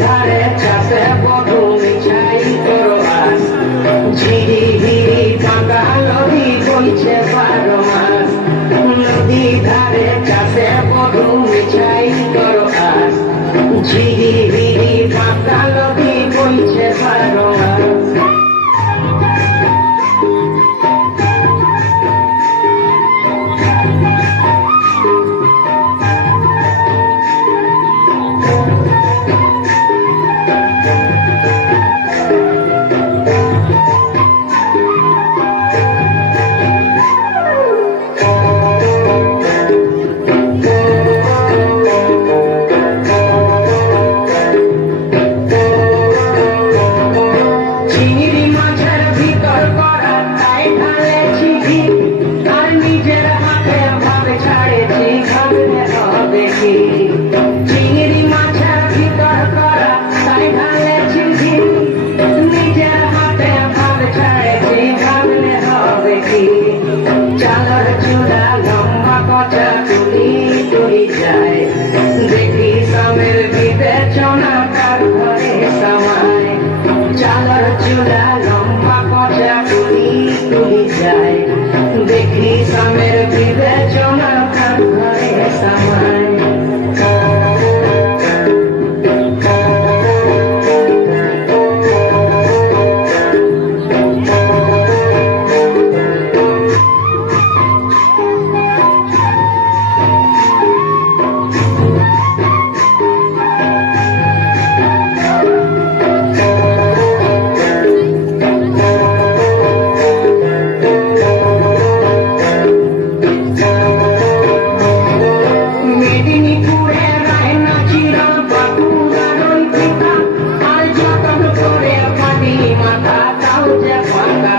ধারে কাছে বধু মিছাই তোর আস ঝিরি ঝিরি কাঁদা নদী বইছে বারো মাস নদী ধারে কাছে বধু মিছাই তোর আস ঝিরি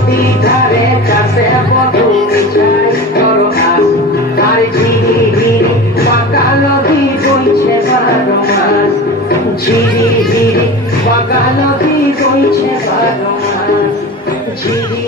কবিতারে কাছে বন্ধু চাই করো না তার ঝিরি ঝিরি পাকালতি বইছে বারো মাস ঝিরি ঝিরি পাকালতি বইছে বারো মাস ঝিরি